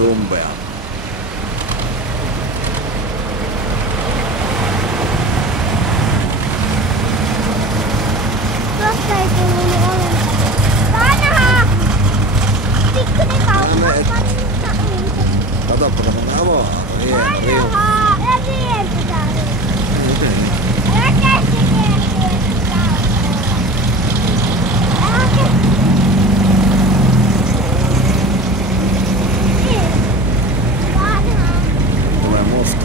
sumpea. Tossa ei kuulunut ollenkaan. Vanha! Pikkuinen kauppa. Katoppa, katoppa, avaa. Vanha! Ja siihen pitää nyt. Älä käsikin sitä. Älä käsikin. Vanha. Tulee musta.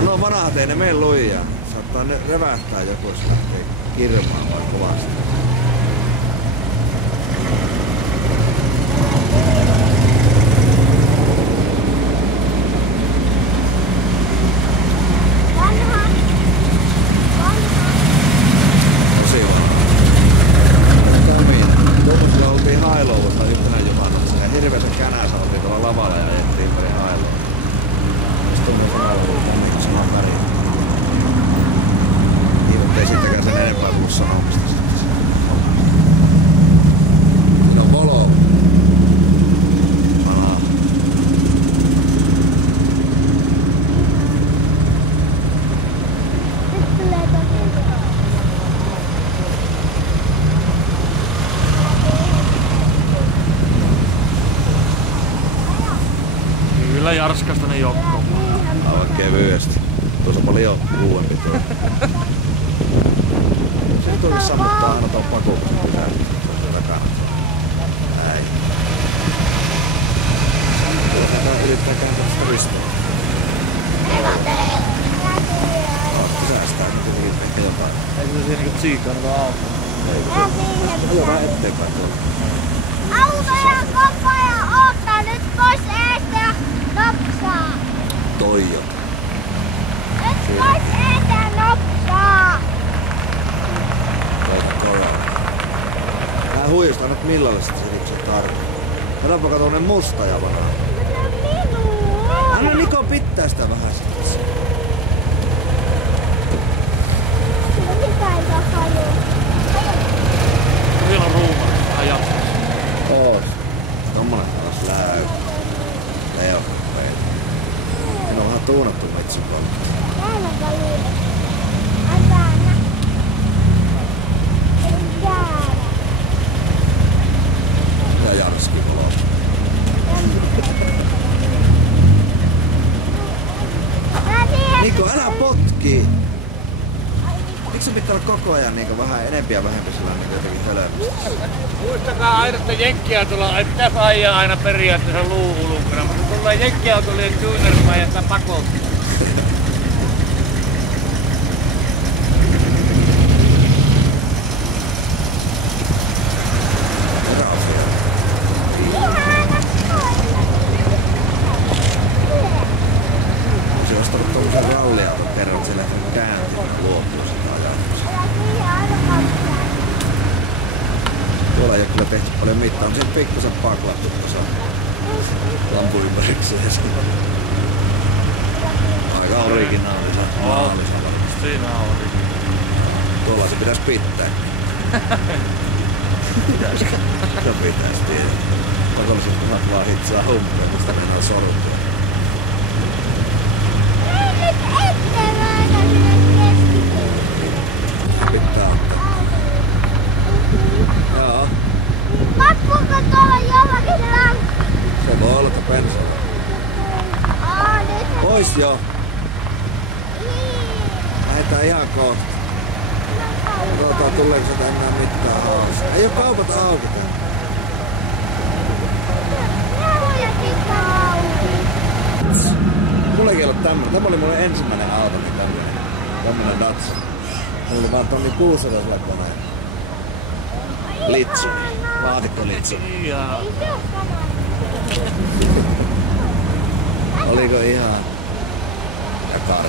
Ne on vanhat, ei ne mene lujaa. Saattaa ne revähtää joku, jos lähtee kirmaan vai kovasti. Tosi vanha. Tuossa oltiin Hailoussa yhtenä juhannuksena ja hirveässä känässä oltiin tuolla lavalla ja ajettiin ympäri Hailouta. Sitten on Hailouta tännekin saman väriin. Ei siitäkään sen enempää tullut sanomista. Siinä on valo. Kyllä Jarskasta ne joukkoon. Aivan kevyesti. Tuossa on paljon uudempi tuo. Se tuokin sammuttaa aina tuon pakuun, kun se pitää tuossa takana. Näin. Tuossa yrittää kääntää sitä ristoa. Säästää nyt ehkä jotain. Ei se siinä niinku tsiikaa noita autoa. Ajo vähän eteenpäin tuolla. Autoja koko ajan oottaa nyt pois eestä ja nopsaa. Toyota. Nyt pois eestä ja nopsaa. Tää huijustaa nyt millaisesti se tarvii. Otapa katsonen musta ja vanha. Se on minua. Anna Niko pitää sitä vähän sitten. Mitä ei saa halua? Vielä on ruumaa. Vähän Jarskasta. Oos. Tommonen taas läy. Leukkapeita. Siinä on vähän tuunattu metsäpallo. Täällä on paljon. Antaa anna. Ei jäädä. Ja Jarski valo. Mä tiedän. Niko, älä potki! Miksi se pitää olla koko ajan niinku vähän enempi ja vähempi sellainen jotenkin hölmö? Muistakaa aina, että jenkkiä tulla, ei pitäisi ajaa aina periaatteessa luuhulunkana, mutta kun tulee jenkkiä tuli tuunermaa ja sitä pakottaa. Se olisi tullut tommosen ralliauton kerran, että sillä ei kääntyy ja luopuu sitä ajatuksia. Älä siihen aina katsoa. Tuolla ei oo kyllä tehty paljon mitään, on sieltä pikkusen paklattu tuossa lampun ympärikseen. Aika originaalisa maalisa. Siinä on originaalisa. Tuolla se pitäis pitää. Pitäisikö? No pitäis tiedä. Pakolliset kuvat vaan hitsaa humpia, mistä mennään sortua. Ei nyt eteen aina sinne keskittyy. Pitää ottaa. Joo. Pakkuuko tuolla jollakin tankki? Se voi olla, että bensaa. Nyt. Pois jo. Lähetään ihan kohta. Katsotaan tuleeko sitä enää mitään hauska. Ei oo kaupat auki täällä. Mullekin ei ole tämmönen. Tämä oli mulle ensimmäinen auto, niin tämmönen Datsun. Mulla oli vaan tonni 600 sillä koneen. Litsuni. Laatikko Litsuni. Jaa. Oliko ihan... Ja Kari.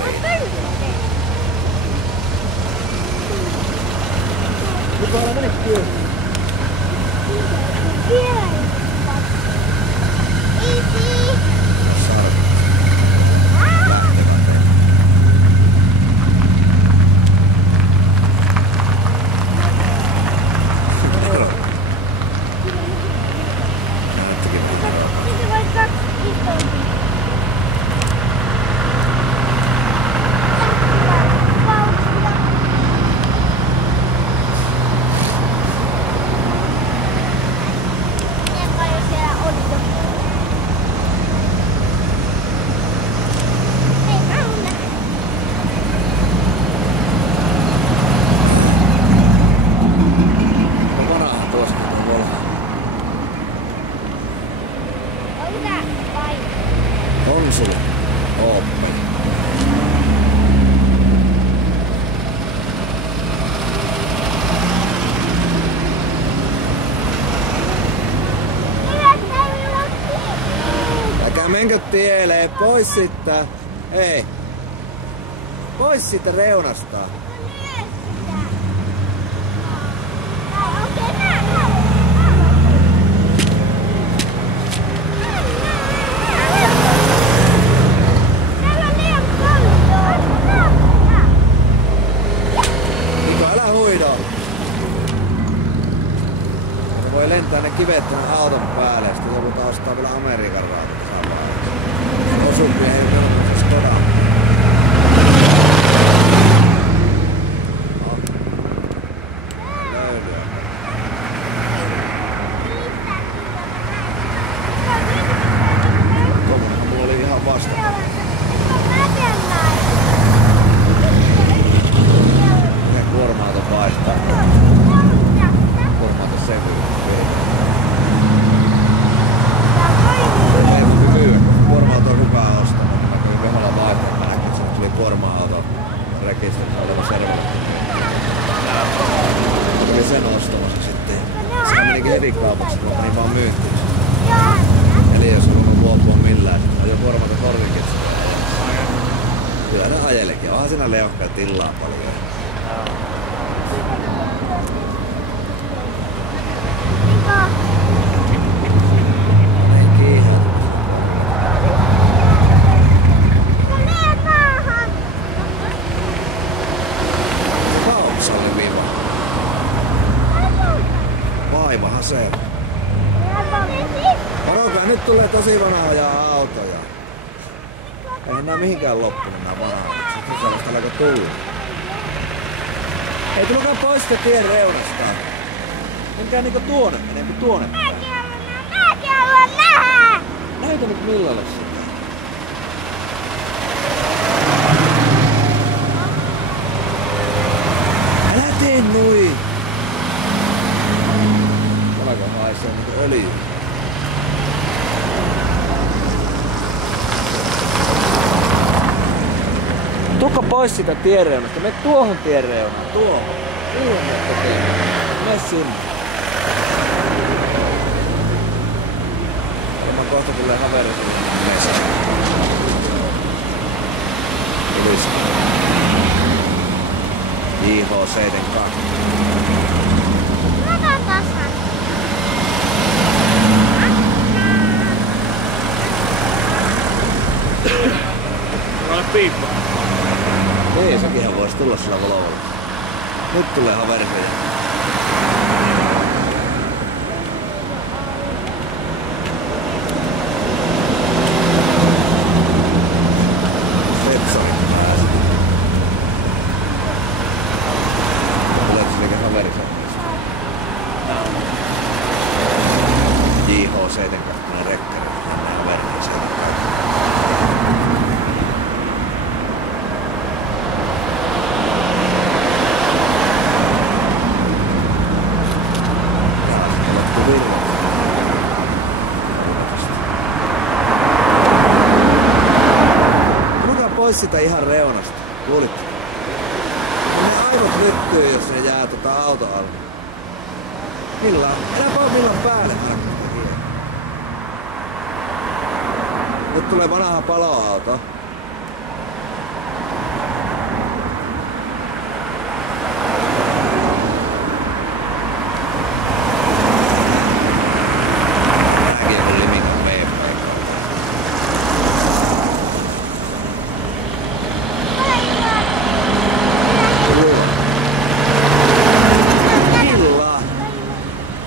Nyt vaan meni kyllä. Sarvet. Lähtevät. Menkö tielle? Pois siitä. Ei. Pois siitä reunasta. Niko, älä huido. Voi lentää ne kivet tänne auton päälle ja sitten joudutaan ostaa vielä Amerikan raatit samaan. Osumpia ei ole siis Skodan. Tuommoinenhan mulla oli ihan vasta. Ihan kuorma-auto vaihtaa. Kuorma-auto sevyä. Kuorma-auto on kukaan ostanut. Mä kävin Veholla vaihtaa. Mä näkin, että se tuli kuorma-auto rekisteristä oleva serveri. Mä kävin sen ostamassa sitten. Se menikin hevikaupaksi, kun mä panin vaan myyntiin. Eli jos on luopua millään, niin mä oon jo kuorma-auto korvikin. Kyllä ne ajelekin. Onhan siinä leuhkaa tilaa paljon. Vaivahan se. Varokaa, nyt tulee tosi vanhoja autoja. Eihän nää mihinkään loppunut nää vanhat. Sitten sellaista alkoi tulla. Ei tulkaa pois sitä tien reunasta. Menkää niinku tuonne, enemmän tuonne. Mäkin haluan nähdä! Näytä nyt millalle sitä. Älä tee noin! Alkaa haisee niinku öljy. Tukka pois sitä tienreunasta. Mene tuohon tienreunaan. Tuohon. Mene sinne. Mä kohta tulee haveri sinne messiin. Tulisi. IH72. Mä tasan. Ole piippa. Ei, sekinhän voisi tulla sillä Volvolla. Nyt tulee haveri sinne. JH72 rekkari. Mennään verran sieltä. Tulkaa pois sitä ihan reunasta. Kuulitte? Ne aivot ryttyy, jos ne jää auto alle. Millaan? Enää vaan millan päälle. Nyt tulee vanha paloauto. Mäkin on limikan meidän.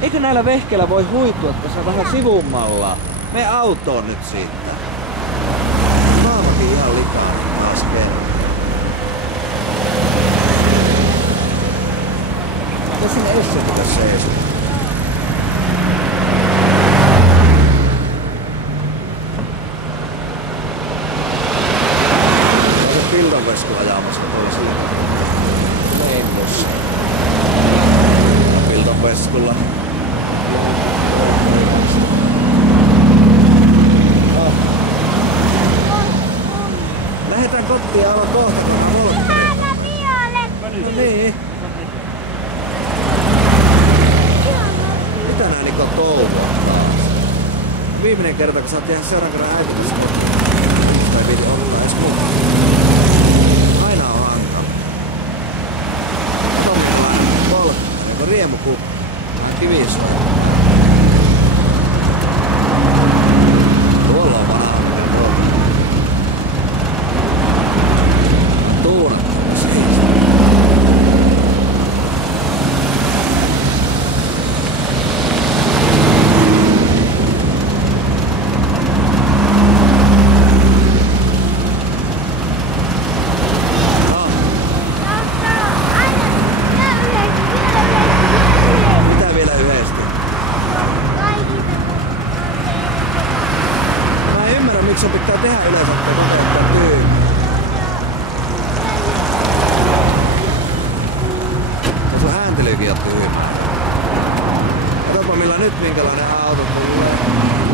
Eikö näillä vehkeillä voi huitua tässä vähän sivummalla? Me autoon nyt siitä. Maamakin ihan likaa taas kerran. Mitä sinne Essen pitäisi seisoo? Onko Pildonvesku ajamassa toisille? Leimus. Pildonveskulla. Lähetään kotiin aivan kohta. Ihana Violetti! No niin. Mitä nää Niko touhuaa taas? Viimeinen kerta kun sä oot ihan seuraavan kerran äitimässä. nyt minkälainen auto tulee.